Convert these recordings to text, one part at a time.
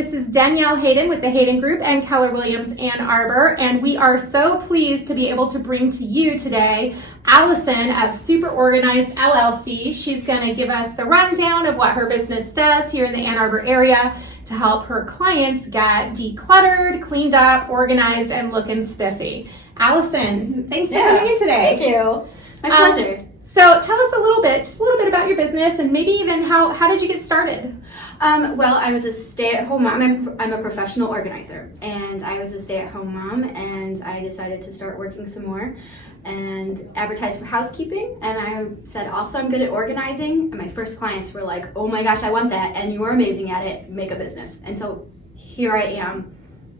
This is Danielle Hayden with the Hayden Group and Keller Williams Ann Arbor, and we are so pleased to be able to bring to you today Allison of SuperOrganized LLC. She's going to give us the rundown of what her business does here in the Ann Arbor area to help her clients get decluttered, cleaned up, organized, and looking spiffy. Allison, thanks for coming in today. Thank you. My pleasure. So tell us just a little bit about your business, and maybe even how did you get started? Well, I was a stay-at-home mom. I'm a professional organizer, and I was a stay-at-home mom, and I decided to start working some more and advertise for housekeeping. And I said, also, I'm good at organizing. And my first clients were like, oh my gosh, I want that, and you are amazing at it. Make a business. And so here I am.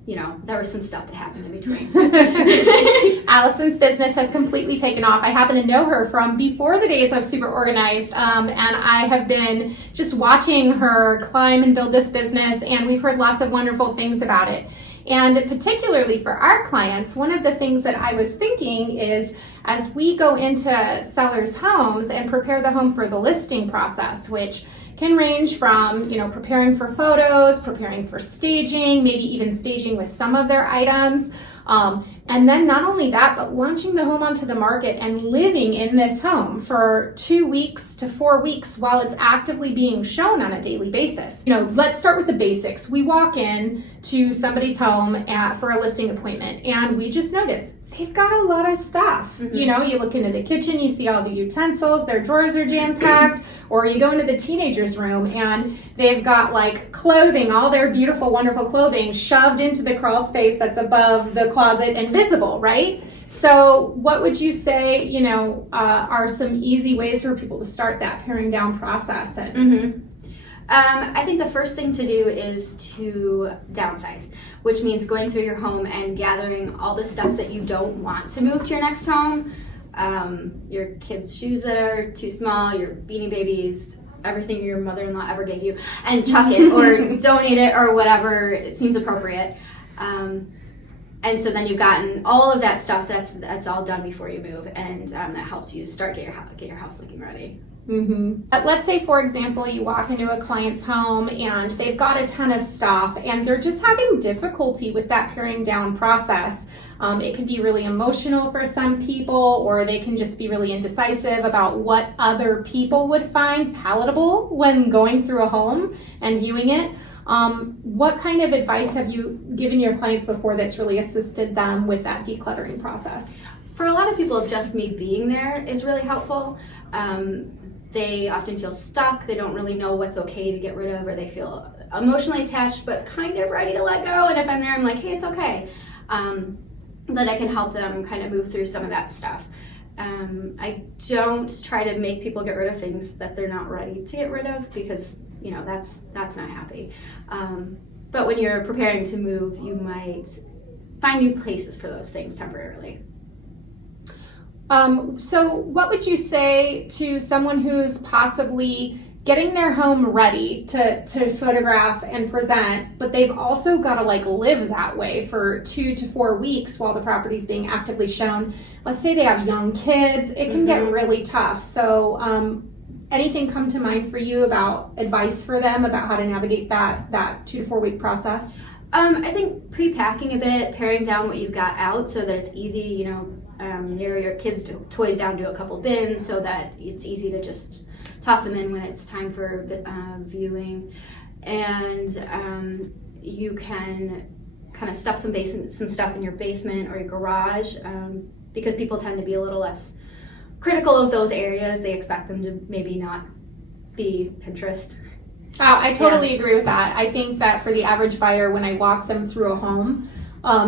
You know, there was some stuff that happened in between. Allison's business has completely taken off. I happen to know her from before the days of SuperOrganized, and I have been just watching her climb and build this business, and we've heard lots of wonderful things about it. And particularly for our clients, one of the things that I was thinking is as we go into sellers' homes and prepare the home for the listing process, which can range from, preparing for photos, preparing for staging, maybe even staging with some of their items. And then not only that, but launching the home onto the market and living in this home for 2 weeks to 4 weeks while it's actively being shown on a daily basis. Let's start with the basics. We walk in to somebody's home for a listing appointment, and we just notice they've got a lot of stuff. Mm-hmm. You look into the kitchen, you see all the utensils, their drawers are jam-packed, or you go into the teenager's room and they've got like clothing, all their beautiful, wonderful clothing shoved into the crawl space that's above the closet and visible, right? So what would you say, are some easy ways for people to start that paring down process? I think the first thing to do is to downsize, which means going through your home and gathering all the stuff that you don't want to move to your next home. Your kids' shoes that are too small, your Beanie Babies, everything your mother-in-law ever gave you, and chuck it or donate it or whatever it seems appropriate. And so then you've gotten all of that stuff that's all done before you move, and that helps you start get your house looking ready. Mm-hmm. Let's say, for example, you walk into a client's home and they've got a ton of stuff and they're just having difficulty with that paring down process. It can be really emotional for some people, or they can just be really indecisive about what other people would find palatable when going through a home and viewing it. What kind of advice have you given your clients before that's really assisted them with that decluttering process? For a lot of people, just me being there is really helpful. They often feel stuck. They don't really know what's okay to get rid of, or they feel emotionally attached but kind of ready to let go. And if I'm there, I'm like, hey, it's okay. Then I can help them kind of move through some of that stuff. I don't try to make people get rid of things that they're not ready to get rid of, because that's not happy. But when you're preparing to move, you might find new places for those things temporarily. So what would you say to someone who's possibly getting their home ready to photograph and present, but they've also got to live that way for 2 to 4 weeks while the property's being actively shown? Let's say they have young kids, it can get really tough. So anything come to mind for you about advice for them about how to navigate that 2 to 4 week process? I think pre-packing a bit, paring down what you've got out so that it's easy, narrow your kids' toys down to a couple bins so that it's easy to just toss them in when it's time for viewing. And you can kind of stuff some stuff in your basement or your garage, because people tend to be a little less critical of those areas. They expect them to maybe not be Pinterest. I totally agree with that. I think that for the average buyer, when I walk them through a home,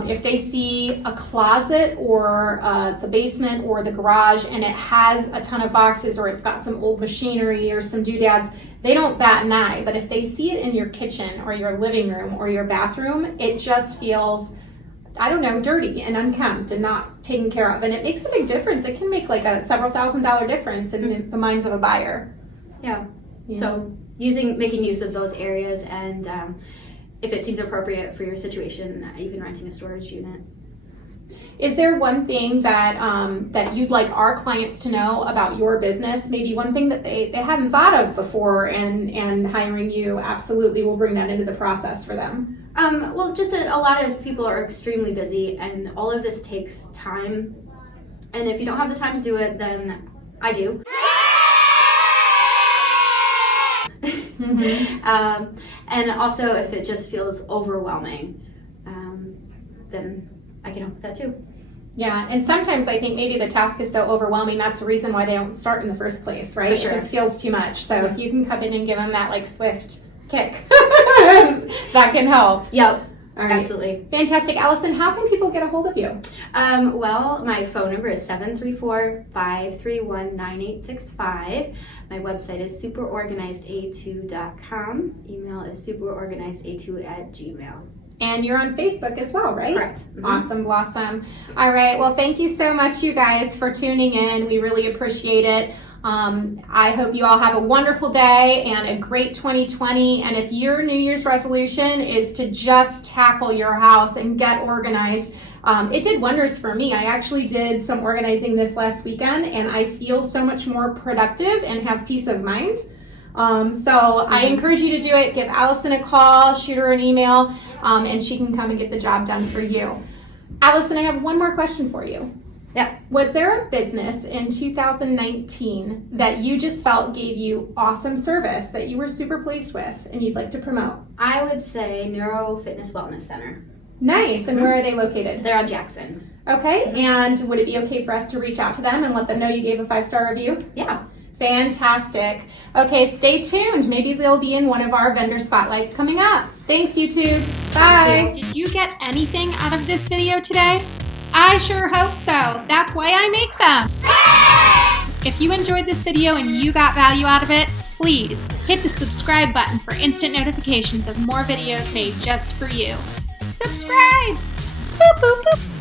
if they see a closet or the basement or the garage and it has a ton of boxes, or it's got some old machinery or some doodads, they don't bat an eye. But if they see it in your kitchen or your living room or your bathroom, it just feels, dirty and unkempt and not taken care of. And it makes a big difference. It can make a several $1,000s difference in the minds of a buyer. Yeah. So making use of those areas, and if it seems appropriate for your situation, even renting a storage unit. Is there one thing that that you'd like our clients to know about your business? Maybe one thing that they hadn't thought of before, and hiring you absolutely will bring that into the process for them. Well, just that a lot of people are extremely busy, and all of this takes time. And if you don't have the time to do it, then I do. Mm-hmm. And also, if it just feels overwhelming, then I can help with that too. Yeah, and sometimes I think maybe the task is so overwhelming, that's the reason why they don't start in the first place, right? For sure. It just feels too much. So if you can come in and give them that like swift kick, that can help. Yep. All right. Absolutely. Fantastic. Allison, how can people get a hold of you? Well, my phone number is 734-531-9865. My website is superorganizeda2.com. Email is superorganizeda2@gmail. And you're on Facebook as well, right? Correct. Mm-hmm. Awesome, blossom. All right, well, thank you so much, you guys, for tuning in. We really appreciate it. I hope you all have a wonderful day and a great 2020. And if your New Year's resolution is to just tackle your house and get organized, it did wonders for me. I actually did some organizing this last weekend, and I feel so much more productive and have peace of mind. So I encourage you to do it. Give Allison a call, shoot her an email, and she can come and get the job done for you. Allison, I have one more question for you. Yeah. Was there a business in 2019 that you just felt gave you awesome service that you were super pleased with and you'd like to promote? I would say Neuro Fitness Wellness Center. Nice. And where are they located? They're on Jackson. Okay. And would it be okay for us to reach out to them and let them know you gave a 5-star review? Yeah. Fantastic. Okay, stay tuned. Maybe they'll be in one of our vendor spotlights coming up. Thanks, YouTube. Bye. Did you get anything out of this video today? I sure hope so. That's why I make them. If you enjoyed this video and you got value out of it, please hit the subscribe button for instant notifications of more videos made just for you. Subscribe! Boop, boop, boop.